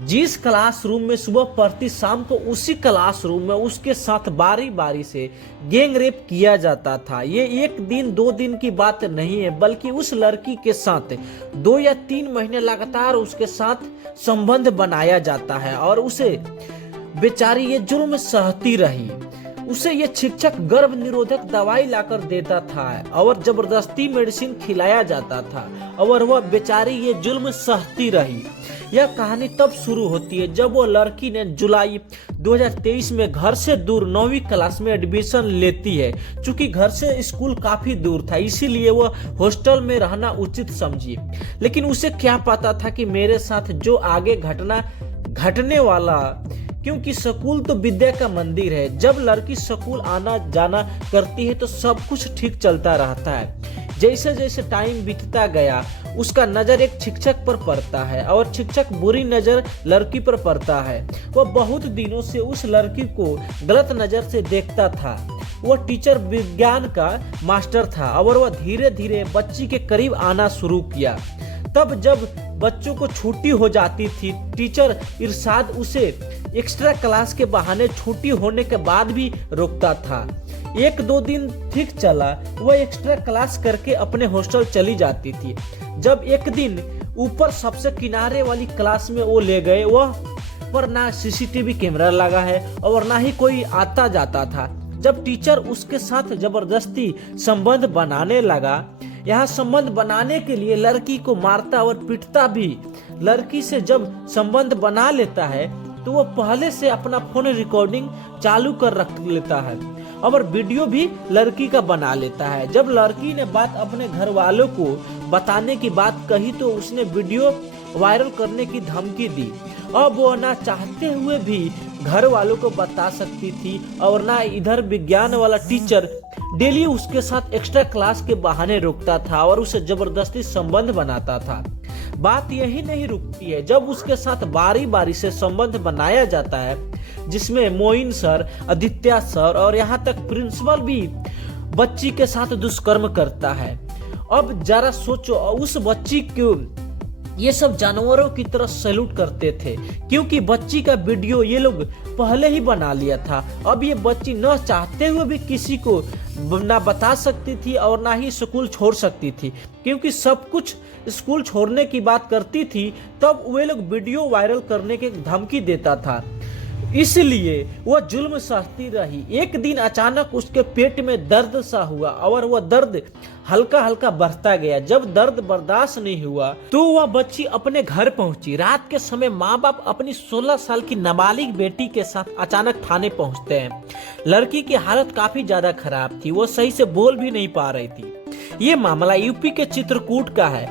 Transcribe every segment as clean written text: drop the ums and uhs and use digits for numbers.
जिस क्लासरूम में सुबह पढ़ती शाम को उसी क्लासरूम में उसके साथ बारी बारी से गैंग रेप किया जाता था। ये एक दिन दो दिन की बात नहीं है, बल्कि उस लड़की के साथ 2 या 3 महीने लगातार उसके साथ संबंध बनाया जाता है और उसे बेचारी ये जुर्म सहती रही। उसे ये शिक्षक गर्भ निरोधक दवाई लाकर देता था और जबरदस्ती मेडिसिन खिलाया जाता था और वह बेचारी ये जुल्म सहती रही। यह कहानी तब शुरू होती है जब वो लड़की ने जुलाई 2023 में घर से दूर 9वीं क्लास में एडमिशन लेती है। चूंकि घर से स्कूल काफी दूर था, इसीलिए वो हॉस्टल में रहना उचित समझी। लेकिन उसे क्या पता था कि मेरे साथ जो आगे घटना घटने वाला, क्योंकि स्कूल तो विद्या का मंदिर है। जब लड़की स्कूल आना जाना करती है तो सब कुछ ठीक चलता रहता है। जैसे जैसे टाइम बीतता गया उसका नजर एक शिक्षक पर पड़ता है और शिक्षक बुरी नजर लड़की पर पड़ता है। वह बहुत दिनों से उस लड़की को गलत नजर से देखता था। वह टीचर विज्ञान का मास्टर था और वह धीरे धीरे बच्ची के करीब आना शुरू किया। तब जब बच्चों को छुट्टी हो जाती थी, टीचर इरशाद उसे एक्स्ट्रा क्लास के बहाने छुट्टी होने के बाद भी रोकता था। 1-2 दिन ठीक चला, वह एक्स्ट्रा क्लास करके अपने हॉस्टल चली जाती थी। जब एक दिन ऊपर सबसे किनारे वाली क्लास में वो ले गए, वह पर ना सीसीटीवी कैमरा लगा है और ना ही कोई आता जाता था। जब टीचर उसके साथ जबरदस्ती संबंध बनाने लगा, यहाँ संबंध बनाने के लिए लड़की को मारता और पीटता भी। लड़की से जब संबंध बना लेता है तो वो पहले से अपना फोन रिकॉर्डिंग चालू कर रख लेता है और वीडियो भी लड़की का बना लेता है। जब लड़की ने बात अपने घर वालों को बताने की बात कही तो उसने वीडियो वायरल करने की धमकी दी। अब वो ना चाहते हुए भी घर वालों को बता सकती थी और ना इधर विज्ञान वाला टीचर डेली उसके साथ एक्स्ट्रा क्लास के बहाने रोकता था और उसे जबरदस्ती संबंध बनाता था। बात यही नहीं रुकती है, जब उसके साथ बारी बारी से संबंध बनाया जाता है, जिसमें मोइन सर, आदित्य सर और यहाँ तक प्रिंसिपल भी बच्ची के साथ दुष्कर्म करता है। अब जरा सोचो, उस बच्ची को ये सब जानवरों की तरह सैल्यूट करते थे, क्योंकि बच्ची का वीडियो ये लोग पहले ही बना लिया था। अब ये बच्ची न चाहते हुए भी किसी को ना बता सकती थी और ना ही स्कूल छोड़ सकती थी, क्योंकि सब कुछ स्कूल छोड़ने की बात करती थी तब वे लोग वीडियो वायरल करने की धमकी देता था। इसलिए वह जुल्म सहती रही। एक दिन अचानक उसके पेट में दर्द सा हुआ और वह दर्द हल्का हल्का बढ़ता गया। जब दर्द बर्दाश्त नहीं हुआ तो वह बच्ची अपने घर पहुंची। रात के समय माँ बाप अपनी 16 साल की नाबालिग बेटी के साथ अचानक थाने पहुंचते हैं। लड़की की हालत काफी ज्यादा खराब थी, वो सही से बोल भी नहीं पा रही थी। ये मामला यूपी के चित्रकूट का है।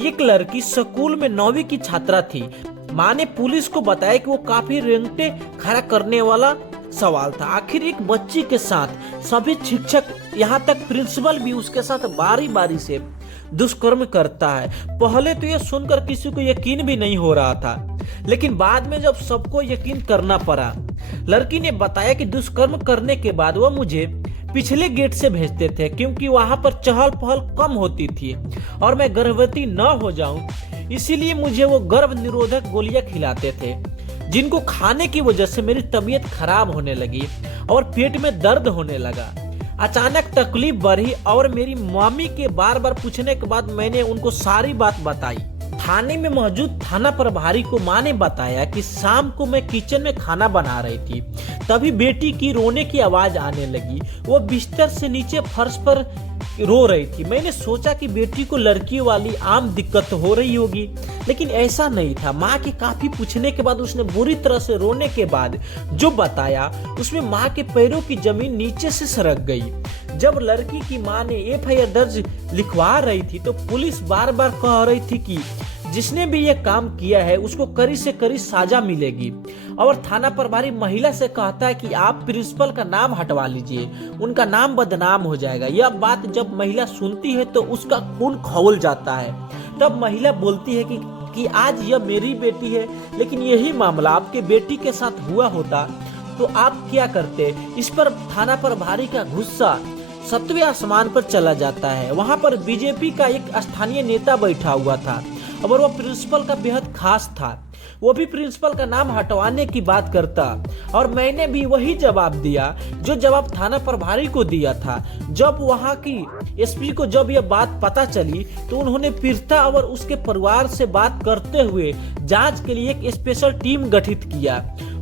एक लड़की स्कूल में 9वीं की छात्रा थी। माँ ने पुलिस को बताया कि वो काफी रेंगटे खड़ा करने वाला सवाल था। आखिर एक बच्ची के साथ सभी शिक्षक, यहाँ तक प्रिंसिपल भी उसके साथ बारी बारी से दुष्कर्म करता है। पहले तो ये सुनकर किसी को यकीन भी नहीं हो रहा था, लेकिन बाद में जब सबको यकीन करना पड़ा। लड़की ने बताया कि दुष्कर्म करने के बाद वह मुझे पिछले गेट से भेजते थे, क्योंकि वहां पर चहल पहल कम होती थी और मैं गर्भवती न हो जाऊं, इसीलिए मुझे वो गर्भ निरोधक गोलियां खिलाते थे, जिनको खाने की वजह से मेरी तबीयत खराब होने लगी और पेट में दर्द होने लगा। अचानक तकलीफ बढ़ी और मेरी मम्मी के बार बार पूछने के बाद मैंने उनको सारी बात बताई। थाने में मौजूद थाना प्रभारी को माँ ने बताया कि शाम को मैं किचन में खाना बना रही थी, तभी बेटी की रोने की आवाज आने लगी। वो बिस्तर से नीचे फर्श पर रो रही थी। मैंने सोचा कि बेटी को लड़की वाली आम दिक्कत हो रही होगी, लेकिन ऐसा नहीं था। माँ के काफी पूछने के बाद उसने बुरी तरह से रोने के बाद जो बताया उसमें माँ के पैरों की जमीन नीचे से सरक गई। जब लड़की की माँ ने एफआईआर दर्ज लिखवा रही थी तो पुलिस बार बार कह रही थी कि जिसने भी ये काम किया है उसको कड़ी से कड़ी सजा मिलेगी। और थाना प्रभारी महिला से कहता है कि आप प्रिंसिपल का नाम हटवा लीजिए, उनका नाम बदनाम हो जाएगा। यह बात जब महिला सुनती है तो उसका खून खौल जाता है। तब महिला बोलती है कि आज यह मेरी बेटी है, लेकिन यही मामला आपके बेटी के साथ हुआ होता तो आप क्या करते। इस पर थाना प्रभारी का गुस्सा 7वें आसमान पर चला जाता है। वहां पर बीजेपी का एक स्थानीय नेता बैठा हुआ था और वह प्रिंसिपल का बेहद खास था। वो भी प्रिंसिपल का नाम हटवाने की बात करता। और मैंने भी वही जवाब दिया जो जवाब थाना प्रभारी को दिया था। जब वहां की एसपी को जब यह बात पता चली तो उन्होंने पीड़िता और उसके परिवार से बात करते हुए जांच के लिए एक स्पेशल टीम गठित किया।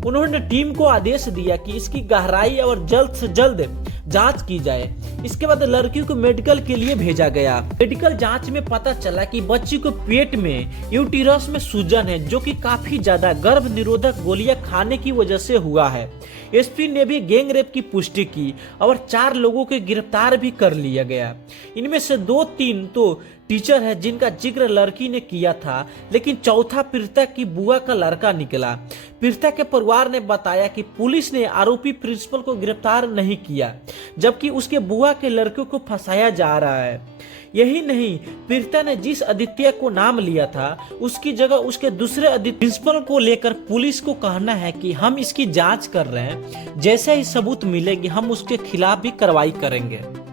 उन्होंने टीम को आदेश दिया कि इसकी गहराई और जल्द से जल्द जांच की जाए। इसके बाद लड़की को मेडिकल के लिए भेजा गया। मेडिकल जांच में पता चला कि बच्ची को पेट में यूटिरस में सूजन है, जो कि काफी ज्यादा गर्भ निरोधक गोलियां खाने की वजह से हुआ है। एसपी ने भी गैंग रेप की पुष्टि की और 4 लोगों को गिरफ्तार भी कर लिया गया। इनमें से 2-3 तो टीचर है जिनका जिक्र लड़की ने किया था, लेकिन चौथा पीड़िता की बुआ का लड़का निकला। पीड़िता के परिवार ने बताया कि पुलिस ने आरोपी प्रिंसिपल को गिरफ्तार नहीं किया, जबकि उसके बुआ के लड़के को फंसाया जा रहा है। यही नहीं, पीड़िता ने जिस आदित्य को नाम लिया था उसकी जगह उसके दूसरे आदित्य प्रिंसिपल को लेकर पुलिस को कहना है कि हम इसकी जांच कर रहे हैं, जैसे ही सबूत मिलेगी हम उसके खिलाफ भी कार्रवाई करेंगे।